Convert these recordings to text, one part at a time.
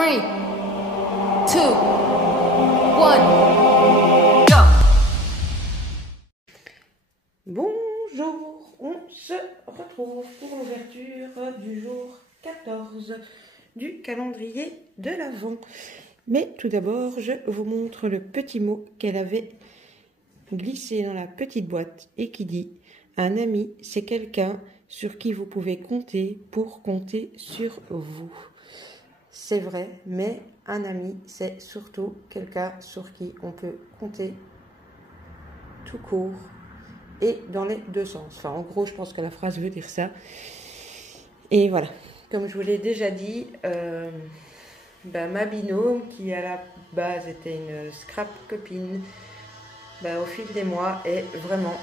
3, 2, 1, go! Bonjour, on se retrouve pour l'ouverture du jour 14 du calendrier de l'Avent. Mais tout d'abord, je vous montre le petit mot qu'elle avait glissé dans la petite boîte et qui dit « Un ami, c'est quelqu'un sur qui vous pouvez compter pour compter sur vous ». C'est vrai, mais un ami, c'est surtout quelqu'un sur qui on peut compter tout court et dans les deux sens. Enfin, en gros, je pense que la phrase veut dire ça. Et voilà, comme je vous l'ai déjà dit, ma binôme, qui à la base était une scrap copine, au fil des mois est vraiment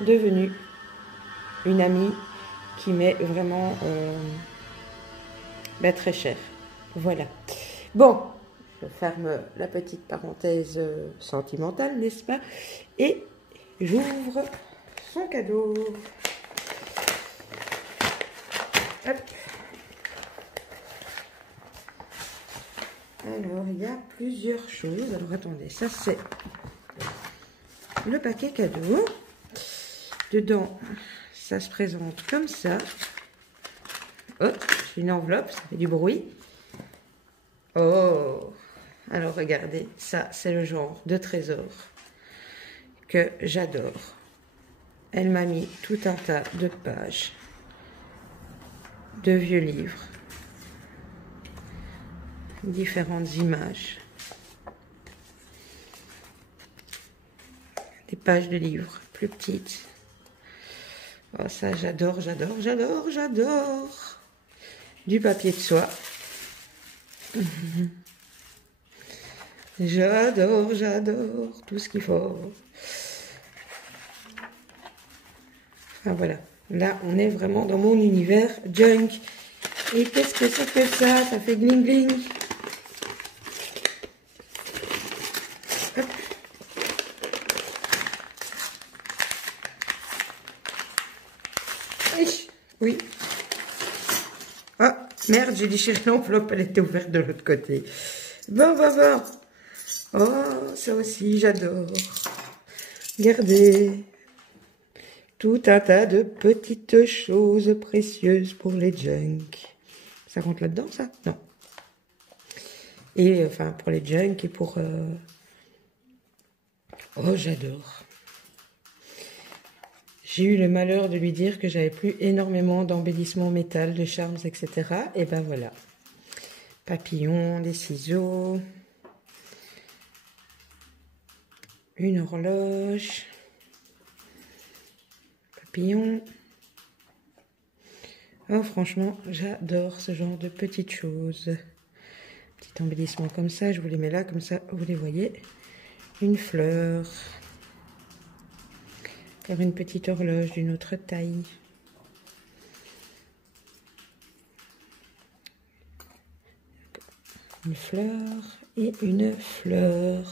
devenue une amie qui m'est vraiment très chère. Voilà. Bon, je ferme la petite parenthèse sentimentale, n'est-ce pas? Et j'ouvre son cadeau. Hop. Alors, il y a plusieurs choses. Alors, attendez, ça c'est le paquet cadeau. Dedans, ça se présente comme ça. Oh, c'est une enveloppe, ça fait du bruit. Oh, alors regardez, ça c'est le genre de trésor que j'adore. Elle m'a mis tout un tas de pages, de vieux livres, différentes images, des pages de livres plus petites. Oh, ça j'adore. Du papier de soie. J'adore tout ce qu'il faut. Enfin voilà, là on est vraiment dans mon univers junk. Et qu'est-ce que c'est que ça? Ça fait gling gling. Hop. Oui. Ah, merde, j'ai déchiré l'enveloppe, elle était ouverte de l'autre côté. Bon. Oh, ça aussi, j'adore. Regardez. Tout un tas de petites choses précieuses pour les junk. Ça rentre là-dedans, ça? Non. Et, enfin, pour les junk et pour... Oh, j'adore. J'ai eu le malheur de lui dire que j'avais plus énormément d'embellissements métal, de charmes, etc. Et ben voilà. Papillons, des ciseaux, une horloge, papillon. Oh, franchement, j'adore ce genre de petites choses. Petit embellissement comme ça, je vous les mets là, comme ça, vous les voyez. Une fleur. Faire une petite horloge d'une autre taille. Une fleur et une fleur.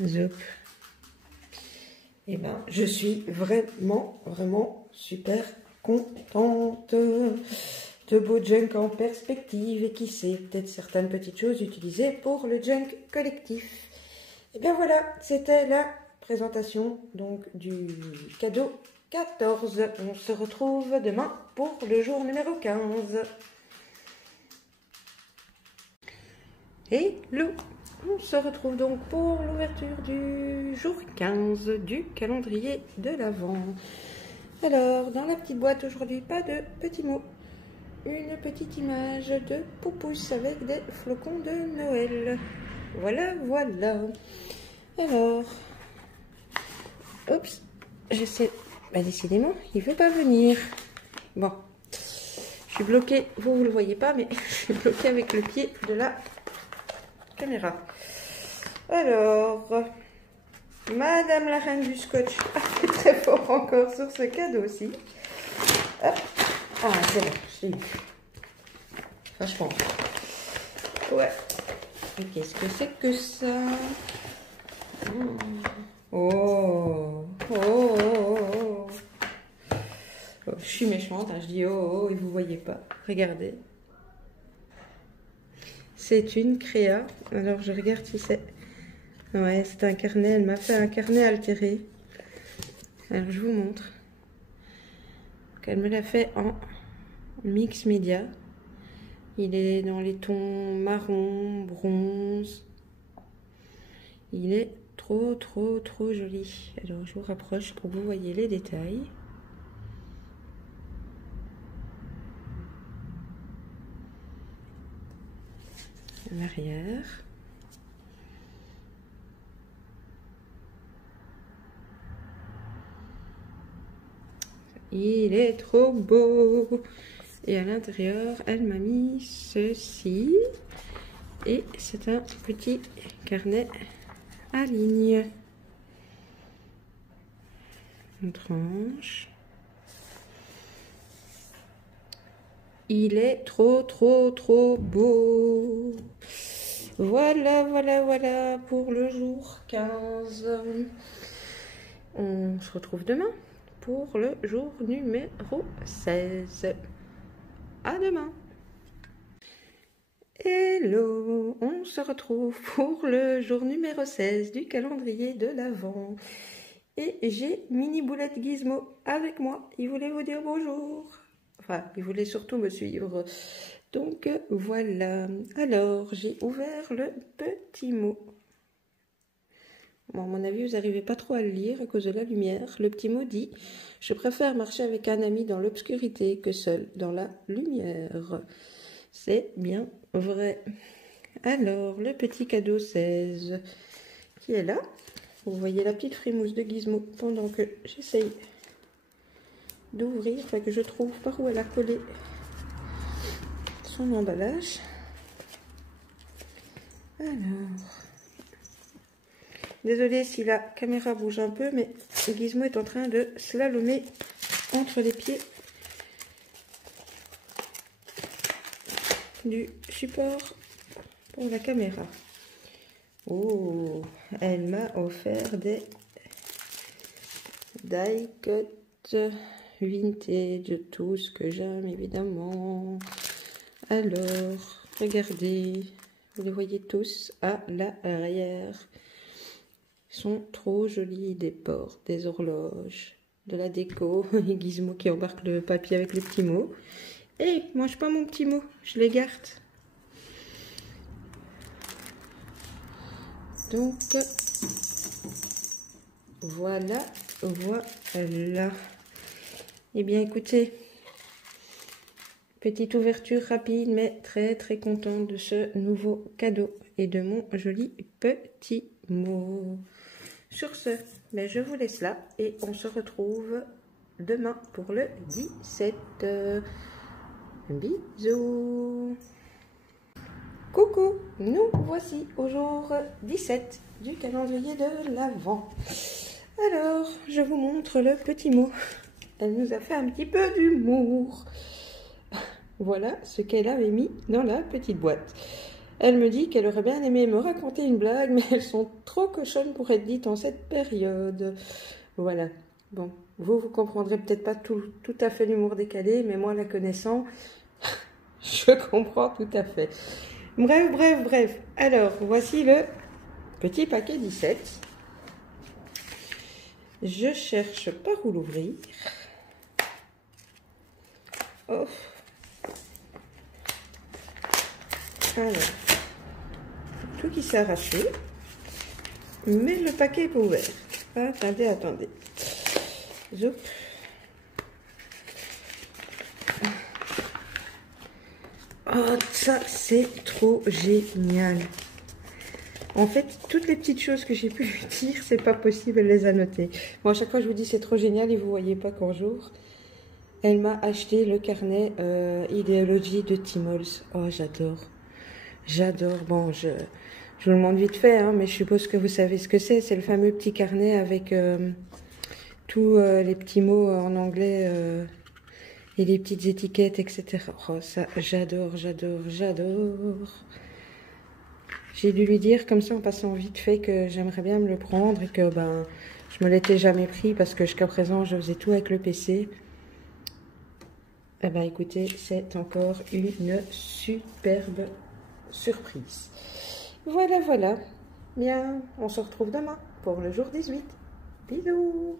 Zop. Et ben, je suis vraiment super contente. De beaux junk en perspective et qui sait, peut-être certaines petites choses utilisées pour le junk collectif. Et bien voilà, c'était la présentation donc du cadeau 14. On se retrouve demain pour le jour numéro 15. Hello! On se retrouve donc pour l'ouverture du jour 15 du calendrier de l'Avent. Alors, dans la petite boîte aujourd'hui, pas de petits mots. Une petite image de Poupousse avec des flocons de Noël. Voilà. Alors, oups, j'essaie. Décidément, il ne veut pas venir. Bon, je suis bloquée. Vous ne le voyez pas, mais je suis bloquée avec le pied de la caméra. Alors, Madame la Reine du Scotch a fait très fort encore sur ce cadeau-ci. Hop. Ah, c'est bon, je l'ai eu. Enfin, je pense. Ouais. Et qu'est-ce que c'est que ça? Oh. Je suis méchante, hein, je dis oh, et vous voyez pas. Regardez. c'est une créa. Alors je regarde si c'est... Ouais, c'est un carnet. Elle m'a fait un carnet altéré. Alors je vous montre. Elle me l'a fait en mix média. Il est dans les tons marron, bronze. Il est trop joli. Alors je vous rapproche pour que vous voyez les détails. L'arrière. Il est trop beau. Et à l'intérieur, elle m'a mis ceci. Et c'est un petit carnet à ligne. On tranche. Il est trop beau. Voilà pour le jour 15. On se retrouve demain pour le jour numéro 16. À demain. Hello, on se retrouve pour le jour numéro 16 du calendrier de l'Avent. Et j'ai Mini Boulette Gizmo avec moi. Il voulait vous dire bonjour. Enfin, il voulait surtout me suivre. Donc voilà. Alors, j'ai ouvert le petit mot. Bon, à mon avis, vous n'arrivez pas trop à le lire à cause de la lumière. Le petit mot dit « Je préfère marcher avec un ami dans l'obscurité que seul dans la lumière ». C'est bien vrai. Alors, le petit cadeau 16 qui est là. Vous voyez la petite frimousse de Gizmo pendant que j'essaye d'ouvrir, enfin que je trouve par où elle a collé son emballage. Alors, désolée si la caméra bouge un peu, mais Gizmo est en train de slalomer entre les pieds du support pour la caméra. Oh, elle m'a offert des die cut vintage, tout ce que j'aime évidemment. Alors, regardez, vous les voyez tous à l'arrière. Ils sont trop jolis, des portes, des horloges, de la déco, et Gizmo qui embarque le papier avec le petit mot. Et mange pas mon petit mot, je les garde. Donc, voilà. Eh bien, écoutez, petite ouverture rapide, mais très contente de ce nouveau cadeau et de mon joli petit mot. Sur ce, ben, je vous laisse là et on se retrouve demain pour le 17. Bisous. Coucou, nous voici au jour 17 du calendrier de l'Avent. Alors, je vous montre le petit mot. Elle nous a fait un petit peu d'humour. Voilà ce qu'elle avait mis dans la petite boîte. Elle me dit qu'elle aurait bien aimé me raconter une blague, mais elles sont trop cochonnes pour être dites en cette période. Voilà. Bon, vous comprendrez peut-être pas tout à fait l'humour décalé, mais moi, la connaissant, je comprends tout à fait. Bref. Alors, voici le petit paquet 17. Je cherche par où l'ouvrir. Oh. Alors, tout qui s'est arraché. Mais le paquet est pas ouvert. Attendez. Zoup. Oh, ça, c'est trop génial. En fait, toutes les petites choses que j'ai pu lui dire, c'est pas possible, elle les a notées. Bon, à chaque fois, je vous dis c'est trop génial et vous voyez pas qu'un jour, elle m'a acheté le carnet idéologie de Timols. Oh, j'adore. Bon, je vous le montre vite fait, hein, mais je suppose que vous savez ce que c'est. C'est le fameux petit carnet avec tous les petits mots en anglais et les petites étiquettes, etc. Oh, ça, j'adore. J'ai dû lui dire comme ça en passant vite fait que j'aimerais bien me le prendre et que ben je me l'étais jamais pris parce que jusqu'à présent je faisais tout avec le PC. Eh ben écoutez, c'est encore une superbe surprise. Voilà, voilà. Bien, on se retrouve demain pour le jour 18. Bisous.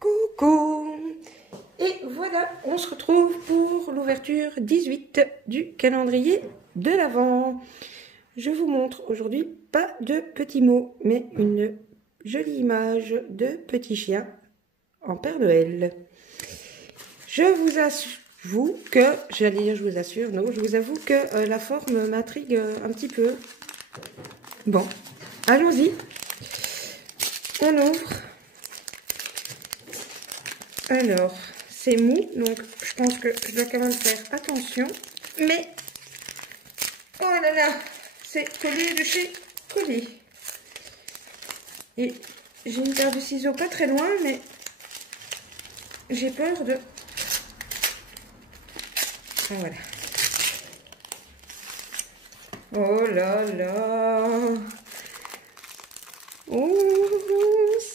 Coucou. Et voilà, on se retrouve pour l'ouverture 18 du calendrier de l'Avent. Je vous montre aujourd'hui pas de petits mots, mais une jolie image de petit chien en Père Noël. Je vous avoue que, j'allais dire je vous assure, non, je vous avoue que la forme m'intrigue un petit peu. Bon, allons-y. On ouvre. Alors, c'est mou, donc je pense que je dois quand même faire attention. Mais, oh là là, c'est collé de chez Collé. Et j'ai une paire de ciseaux pas très loin, mais j'ai peur de... Ah, voilà. Oh là là. Oh,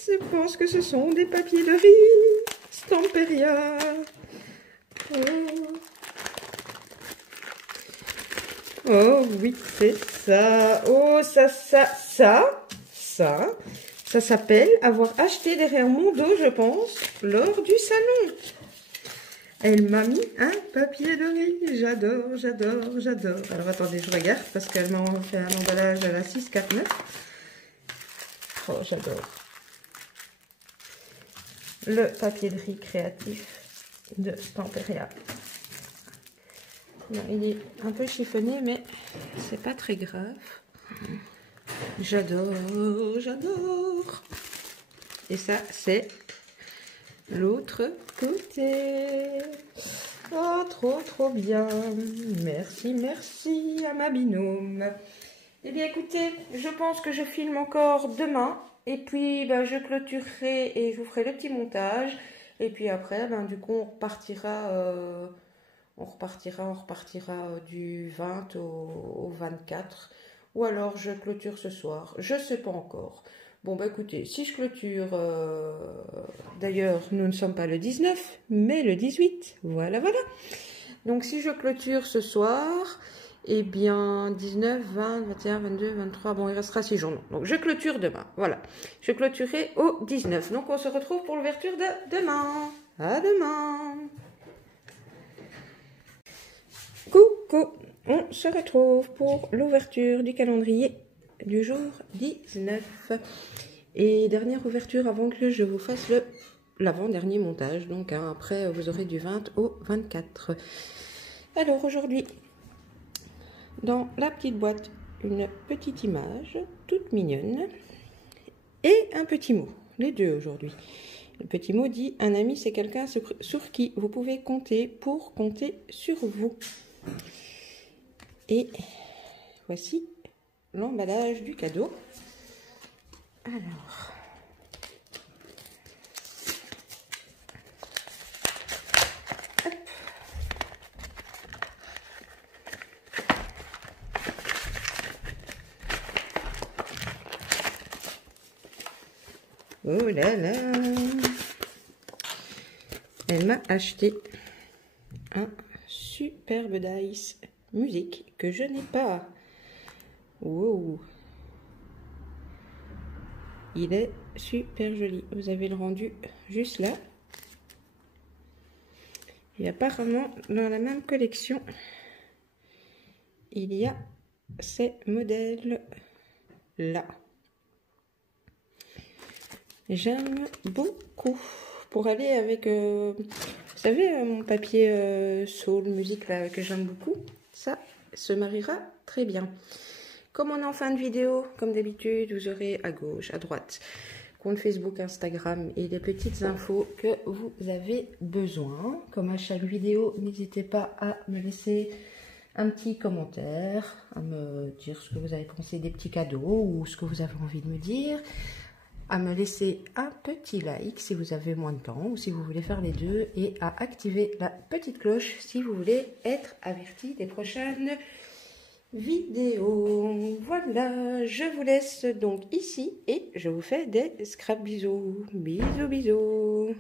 je pense que ce sont des papiers de riz. Stamperia. Oh. Oh oui, c'est ça. Oh, ça s'appelle avoir acheté derrière mon dos, je pense, lors du salon. Elle m'a mis un papier de riz. J'adore, j'adore, j'adore. Alors attendez, je regarde parce qu'elle m'a fait un emballage à la 649. Oh, j'adore. Le papier de riz créatif de Stamperia. Non, il est un peu chiffonné, mais c'est pas très grave. J'adore, j'adore. Et ça, c'est l'autre côté. Oh, trop, trop bien. Merci, merci à ma binôme. Eh bien, écoutez, je pense que je filme encore demain. Et puis, ben, je clôturerai et je vous ferai le petit montage. Et puis après, ben, du coup, on repartira du 20 au 24. Ou alors, je clôture ce soir. Je ne sais pas encore. Bon, bah écoutez, si je clôture... D'ailleurs, nous ne sommes pas le 19, mais le 18. Voilà, voilà. Donc, si je clôture ce soir... Eh bien, 19, 20, 21, 22, 23, bon, il restera 6 jours. Donc, je clôture demain. Voilà. Je clôturerai au 19. Donc, on se retrouve pour l'ouverture de demain. À demain. Coucou. On se retrouve pour l'ouverture du calendrier du jour 19. Et dernière ouverture avant que je vous fasse l'avant-dernier montage. Donc, hein, après, vous aurez du 20 au 24. Alors, aujourd'hui... Dans la petite boîte, une petite image toute mignonne et un petit mot, les deux aujourd'hui. Le petit mot dit « Un ami, c'est quelqu'un sur qui vous pouvez compter pour compter sur vous ». Et voici l'emballage du cadeau. Alors... Oh là là! Elle m'a acheté un superbe dice musique que je n'ai pas. Wow! Il est super joli. Vous avez le rendu juste là. Et apparemment, dans la même collection, il y a ces modèles-là. J'aime beaucoup pour aller avec, vous savez, mon papier soul musique là, que j'aime beaucoup. Ça se mariera très bien. Comme on est en fin de vidéo, comme d'habitude, vous aurez à gauche, à droite, compte Facebook, Instagram et les petites infos que vous avez besoin. Comme à chaque vidéo, n'hésitez pas à me laisser un petit commentaire, à me dire ce que vous avez pensé des petits cadeaux ou ce que vous avez envie de me dire. À me laisser un petit like si vous avez moins de temps ou si vous voulez faire les deux et à activer la petite cloche si vous voulez être averti des prochaines vidéos. Voilà, je vous laisse donc ici et je vous fais des scrap bisous. Bisous, bisous.